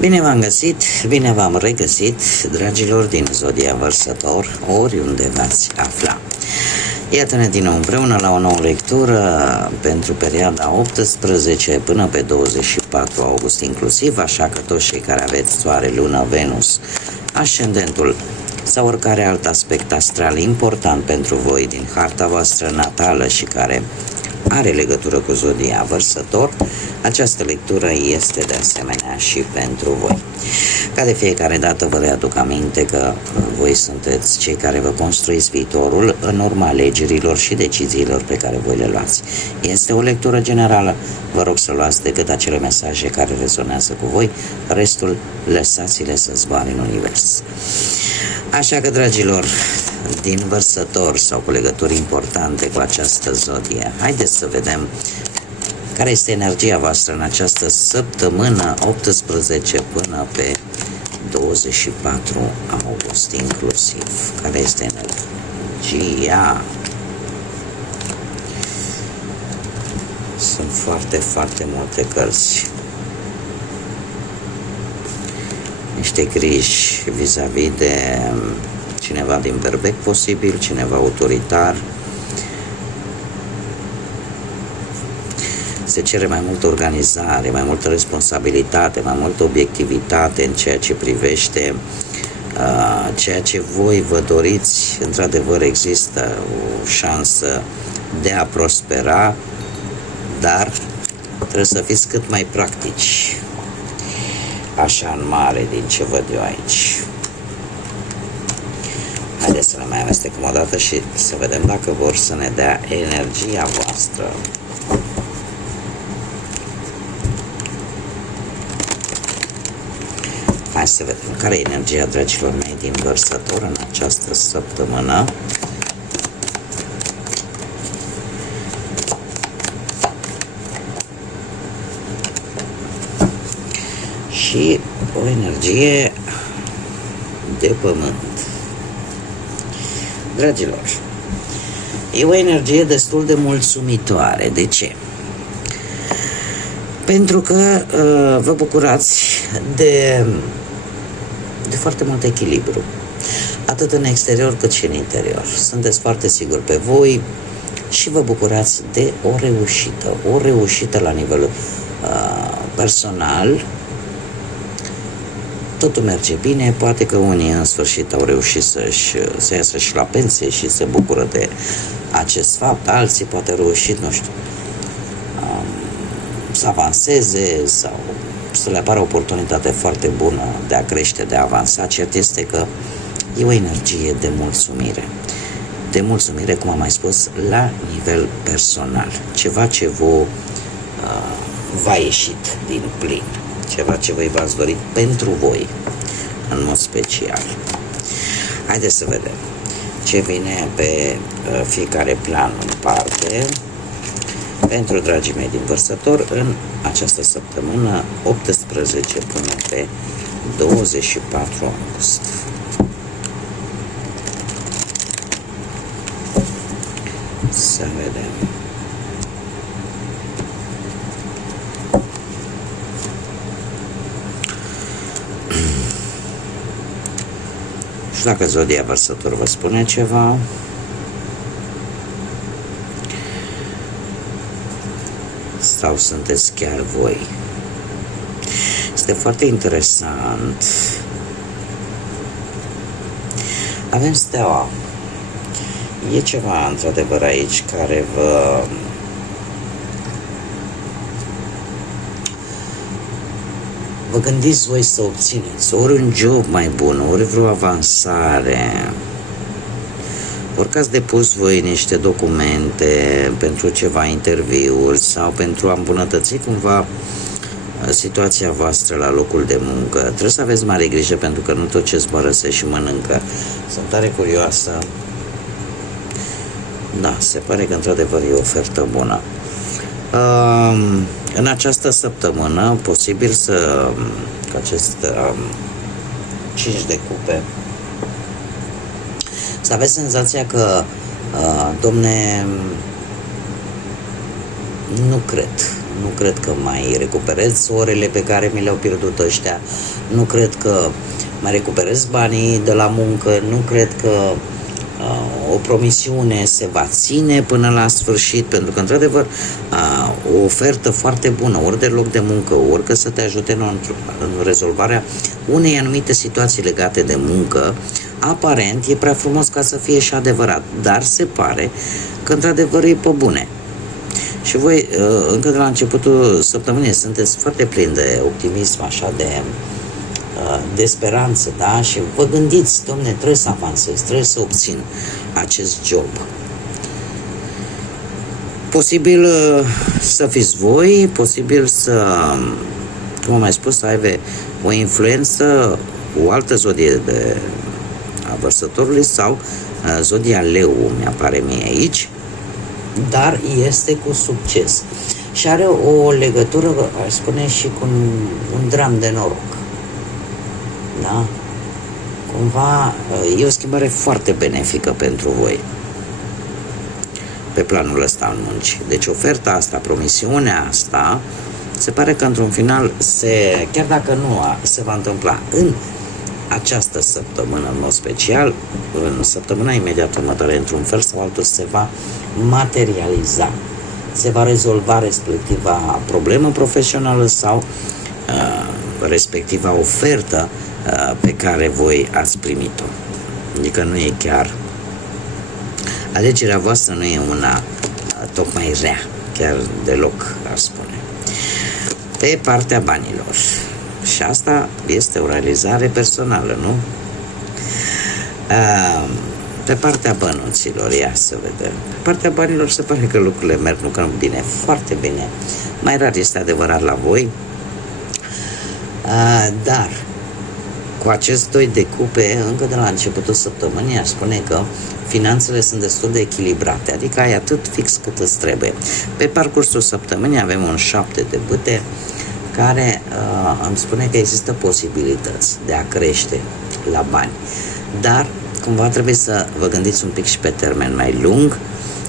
Bine v-am găsit, bine v-am regăsit, dragilor din Zodia Vărsător, oriunde v-ați afla. Iată-ne din nou împreună la o nouă lectură pentru perioada 18 până pe 24 august inclusiv, așa că toți cei care aveți Soare, Lună, Venus, Ascendentul sau oricare alt aspect astral important pentru voi din harta voastră natală și care are legătură cu Zodia Vărsător, această lectură este de asemenea și pentru voi. Ca de fiecare dată vă readuc aminte că voi sunteți cei care vă construiți viitorul în urma alegerilor și deciziilor pe care voi le luați. Este o lectură generală, vă rog să luați decât acele mesaje care rezonează cu voi, restul lăsați-le să zboare în univers. Așa că, dragilor, din Vărsător sau cu legături importante cu această zodie, haideți să vedem care este energia voastră în această săptămână 18 până pe 24 august inclusiv. Care este energia? Sunt foarte multe cărți. Niște griji vis-a-vis de cineva din berbec posibil, cineva autoritar. Se cere mai multă organizare, mai multă responsabilitate, mai multă obiectivitate în ceea ce privește ceea ce voi vă doriți. Într-adevăr există o șansă de a prospera, dar trebuie să fiți cât mai practici. Așa în mare din ce văd eu aici. Haideți să ne mai amestecăm o dată și să vedem dacă vor să ne dea energia voastră. Hai să vedem care e energia, dragilor mei, din Vărsător în această săptămână. Și o energie de pământ. Dragilor, e o energie destul de mulțumitoare. De ce? Pentru că vă bucurați de foarte mult echilibru, atât în exterior cât și în interior. Sunteți foarte siguri pe voi și vă bucurați de o reușită la nivel personal. Totul merge bine, poate că unii în sfârșit au reușit să iasă și la pensie și se bucură de acest fapt, alții poate au reușit, nu știu, să avanseze sau să le apară o oportunitate foarte bună de a crește, de a avansa. Cert este că e o energie de mulțumire. De mulțumire, cum am mai spus, la nivel personal. Ceva ce v-a ieșit din plin. Ceva ce voi v-ați dorit pentru voi, în mod special. Haideți să vedem ce vine pe fiecare plan în parte pentru dragii mei din Vărsător în această săptămână 18 până pe 24 august. Să vedem. Și dacă Zodia Vărsător vă spune ceva, sau sunteți chiar voi. Este foarte interesant. Avem steaua. E ceva într-adevăr aici care vă gândiți voi să obțineți ori un job mai bun, ori vreo avansare, ori că ați depus voi niște documente pentru ceva interviuri sau pentru a îmbunătăți cumva situația voastră la locul de muncă. Trebuie să aveți mare grijă pentru că nu tot ce zboară se și mănâncă. Sunt tare curioasă. Da, se pare că într-adevăr e o ofertă bună. În această săptămână, posibil cu acest 5 de cupe, să aveți senzația că, domne, nu cred, nu cred că mai recuperez orele pe care mi le-au pierdut ăștia, nu cred că mai recuperez banii de la muncă, nu cred că o promisiune se va ține până la sfârșit, pentru că, într-adevăr, o ofertă foarte bună, ori de loc de muncă, ori că să te ajute în rezolvarea unei anumite situații legate de muncă, aparent e prea frumos ca să fie și adevărat, dar se pare că, într-adevăr, e pe bune. Și voi, încă de la începutul săptămânii, sunteți foarte plini de optimism, așa, de speranță, da? Și vă gândiți, domne, trebuie să avansez, trebuie să obțin acest job. Posibil să fiți voi, posibil să, cum am mai spus, să aibă o influență, o altă zodie a Vărsătorului sau zodia Leu, mi-apare mie aici, dar este cu succes. Și are o legătură, aș spune, și cu un dram de noroc. Da? Cumva e o schimbare foarte benefică pentru voi pe planul ăsta al muncii. Deci oferta asta, promisiunea asta, se pare că într-un final, chiar dacă nu se va întâmpla în această săptămână în mod special, în săptămâna imediat următoare, într-un fel sau altul, se va materializa. Se va rezolva respectiva problemă profesională sau respectiva ofertă pe care voi ați primit-o. Adică nu e chiar, alegerea voastră nu e una tocmai rea, chiar deloc, ar spune. Pe partea banilor. Și asta este o realizare personală, nu? Pe partea bănuților, ia să vedem. Pe partea banilor se pare că lucrurile merg nu bine, foarte bine. Mai rar este adevărat la voi. Dar cu acest 2 de cupe, încă de la începutul săptămânii, aș spune că finanțele sunt destul de echilibrate, adică ai atât fix cât îți trebuie. Pe parcursul săptămânii avem un 7 de bâte care îmi spune că există posibilități de a crește la bani. Dar cumva trebuie să vă gândiți un pic și pe termen mai lung.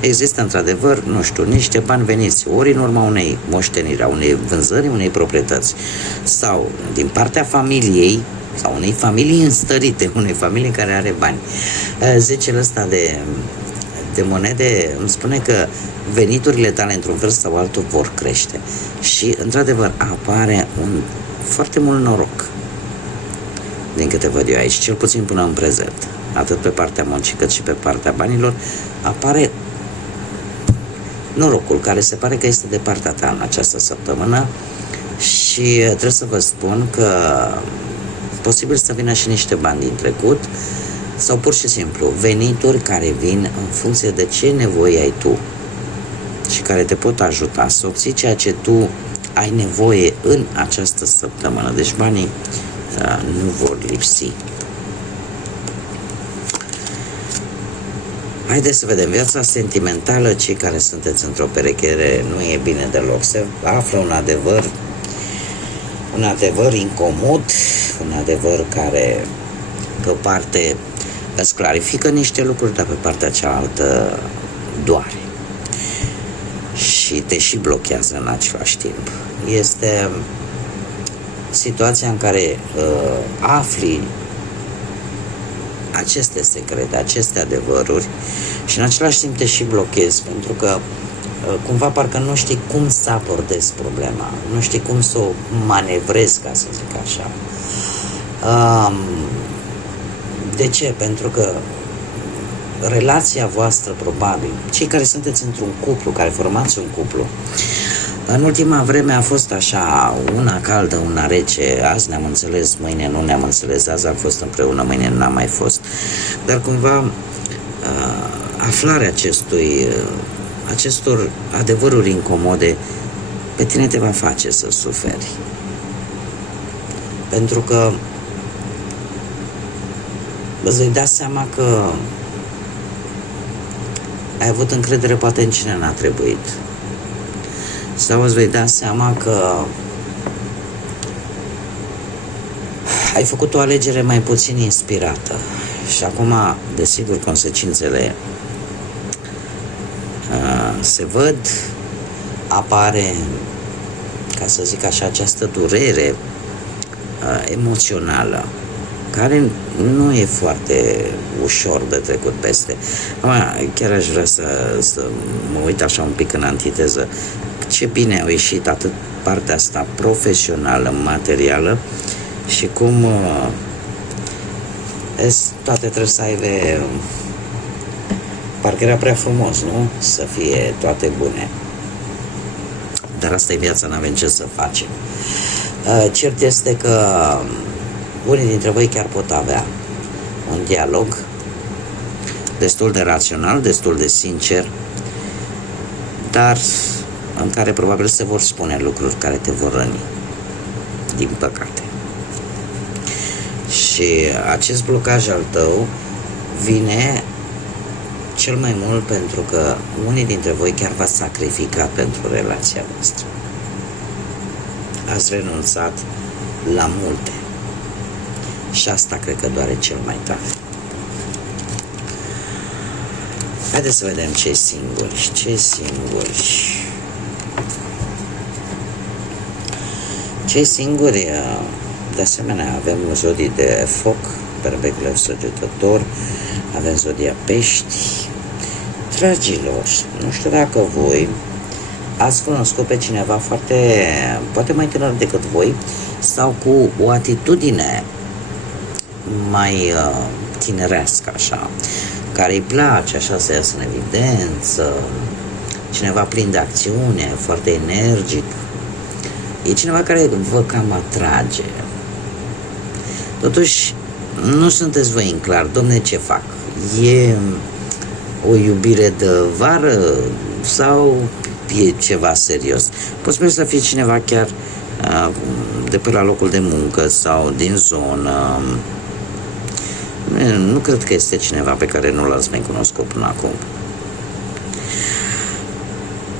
Există într-adevăr, nu știu, niște bani veniți ori în urma unei moșteniri, a unei vânzări, unei proprietăți, sau din partea familiei, sau unei familii înstărite, unei familii care are bani. Zecele ăsta de monede îmi spune că veniturile tale într-un fel sau altul vor crește. Și într-adevăr apare foarte mult noroc, din câte văd eu aici, cel puțin până în prezent. Atât pe partea muncii cât și pe partea banilor apare norocul care se pare că este de partea ta în această săptămână. Și trebuie să vă spun că posibil să vină și niște bani din trecut sau pur și simplu venituri care vin în funcție de ce nevoie ai tu și care te pot ajuta să obții ceea ce tu ai nevoie în această săptămână. Deci banii nu vor lipsi. Haideți să vedem, viața sentimentală, cei care sunteți într-o pereche nu e bine deloc. Se află un adevăr incomod, un adevăr care pe o parte îți clarifică niște lucruri, dar pe partea cealaltă doare și te și blochează în același timp. Este situația în care afli aceste secrete, aceste adevăruri și în același timp te și blochezi, pentru că cumva parcă nu știi cum să abordezi problema, nu știi cum să o manevrezi, ca să zic așa. De ce? Pentru că relația voastră, probabil, cei care sunteți într-un cuplu, care formați un cuplu, în ultima vreme a fost așa, una caldă, una rece, azi ne-am înțeles, mâine nu ne-am înțeles, azi am fost împreună, mâine n-am mai fost. Dar cumva aflarea acestor adevăruri incomode pe tine te va face să suferi. Pentru că îți vei da seama că ai avut încredere poate în cine n-a trebuit. Sau îți vei da seama că ai făcut o alegere mai puțin inspirată. Și acum, desigur, consecințele se văd, apare ca să zic așa, această durere emoțională, care nu e foarte ușor de trecut peste. Chiar aș vrea să mă uit așa un pic în antiteză. Ce bine au ieșit atât partea asta profesională, materială, și cum toate trebuie să aibă, parcă era prea frumos, nu? Să fie toate bune. Dar asta e viața, n-avem ce să facem. Cert este că unii dintre voi chiar pot avea un dialog destul de rațional, destul de sincer, dar în care probabil se vor spune lucruri care te vor răni, din păcate. Și acest blocaj al tău vine cel mai mult pentru că unii dintre voi chiar v-ați sacrificat pentru relația voastră. Ați renunțat la multe. Și asta cred că doare cel mai tare. Haideți să vedem cei singuri. Cei singuri, de asemenea, avem zodii de foc, Berbecleu Săgetător, avem zodia Pești. Dragilor, nu știu dacă voi ați cunoscut pe cineva poate mai tânăr decât voi, sau cu o atitudine mai tinerească, așa, care îi place așa să iasă în evidență, cineva plin de acțiune, foarte energic. E cineva care vă cam atrage. Totuși, nu sunteți voi în clar, domne, ce fac? E o iubire de vară sau e ceva serios? Poți să fie cineva chiar de pe la locul de muncă sau din zonă. Nu cred că este cineva pe care nu l-ați mai cunoscut până acum.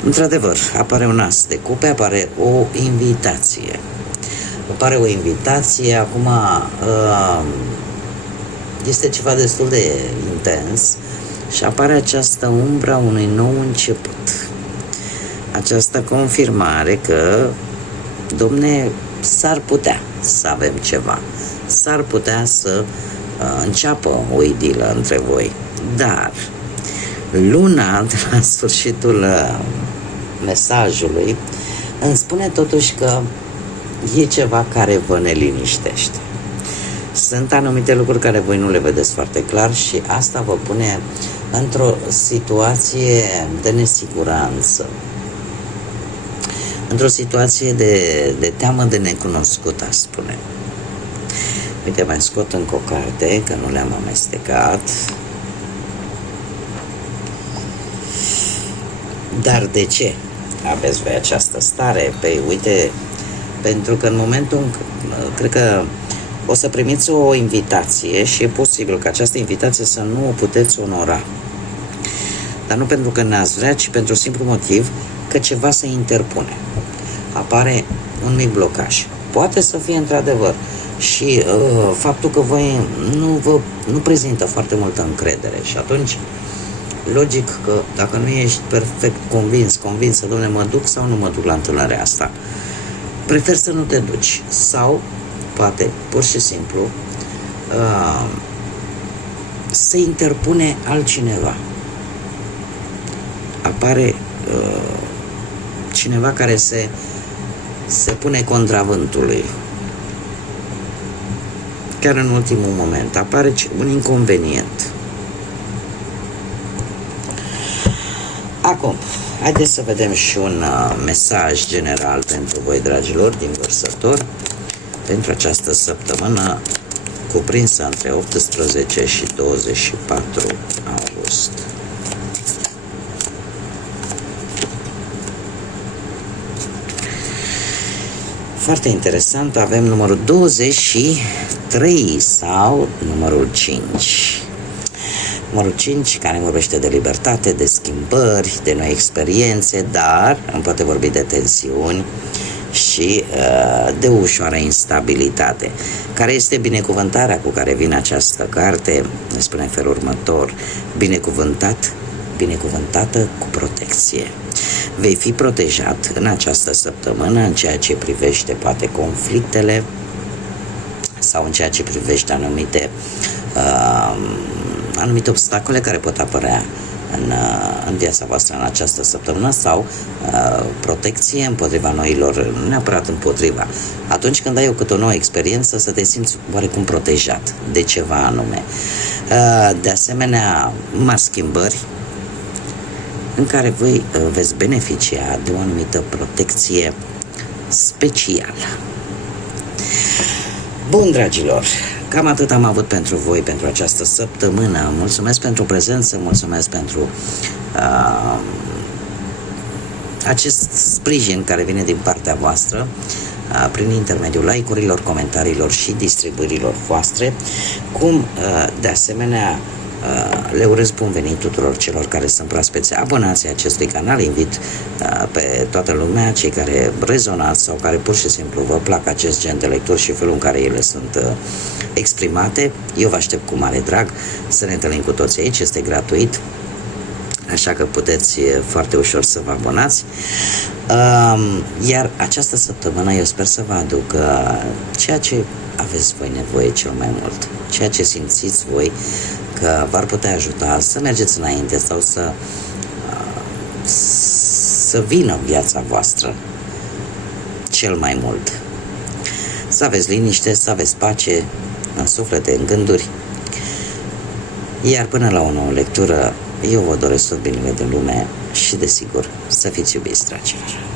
Într-adevăr, apare un as de cupe, apare o invitație. Acum este ceva destul de intens și apare această umbră a unui nou început. Această confirmare că, domne, s-ar putea să avem ceva. S-ar putea să înceapă o idilă între voi. Dar luna, de la sfârșitul mesajului, îmi spune totuși că e ceva care vă neliniștește. Sunt anumite lucruri care voi nu le vedeți foarte clar și asta vă pune într-o situație de nesiguranță, într-o situație de teamă de necunoscut, aș spune. Uite, mai scot încă o carte, că nu le-am amestecat. Dar de ce aveți voi această stare? Păi, uite, pentru că în momentul, cred că o să primiți o invitație și e posibil că această invitație să nu o puteți onora. Dar nu pentru că n-ați vrea, ci pentru simplu motiv că ceva se interpune. Apare un mic blocaj. Poate să fie într-adevăr și faptul că voi nu prezintă foarte multă încredere și atunci logic că dacă nu ești perfect convinsă, dom'le, mă duc sau nu mă duc la întâlnirea asta, prefer să nu te duci. Sau poate, pur și simplu, se interpune altcineva. Apare cineva care se pune contra vântului. Chiar în ultimul moment apare un inconvenient. Acum, haideți să vedem și un mesaj general pentru voi, dragilor, din Vărsător, pentru această săptămână cuprinsă între 18 și 24 august. Foarte interesant, avem numărul 23 sau numărul 5. Numărul 5, care vorbește de libertate, de schimbări, de noi experiențe, dar îmi poate vorbi de tensiuni și de ușoară instabilitate. Care este binecuvântarea cu care vine această carte? Ne spune în felul următor: binecuvântat binecuvântată cu protecție. Vei fi protejat în această săptămână în ceea ce privește poate conflictele sau în ceea ce privește anumite obstacole care pot apărea în viața voastră în această săptămână sau protecție împotriva noilor, nu neapărat împotriva. Atunci când ai câte o nouă experiență, să te simți oarecum protejat de ceva anume. De asemenea, mari schimbări în care voi veți beneficia de o anumită protecție specială. Bun, dragilor, cam atât am avut pentru voi pentru această săptămână. Mulțumesc pentru prezență, mulțumesc pentru acest sprijin care vine din partea voastră prin intermediul like-urilor, comentariilor și distribuirilor voastre, cum de asemenea le urez bun venit tuturor celor care sunt proaspeți abonații acestui canal. Invit pe toată lumea, cei care rezonați sau care pur și simplu vă plac acest gen de lecturi și felul în care ele sunt exprimate. Eu vă aștept cu mare drag să ne întâlnim cu toți aici, este gratuit, așa că puteți foarte ușor să vă abonați. Iar această săptămână eu sper să vă aduc ceea ce aveți voi nevoie cel mai mult, ceea ce simțiți voi că v-ar putea ajuta să mergeți înainte sau să vină în viața voastră cel mai mult. Să aveți liniște, să aveți pace în suflete, în gânduri. Iar până la o nouă lectură, eu vă doresc tot binele din lume și, desigur, să fiți iubiți, dragilor.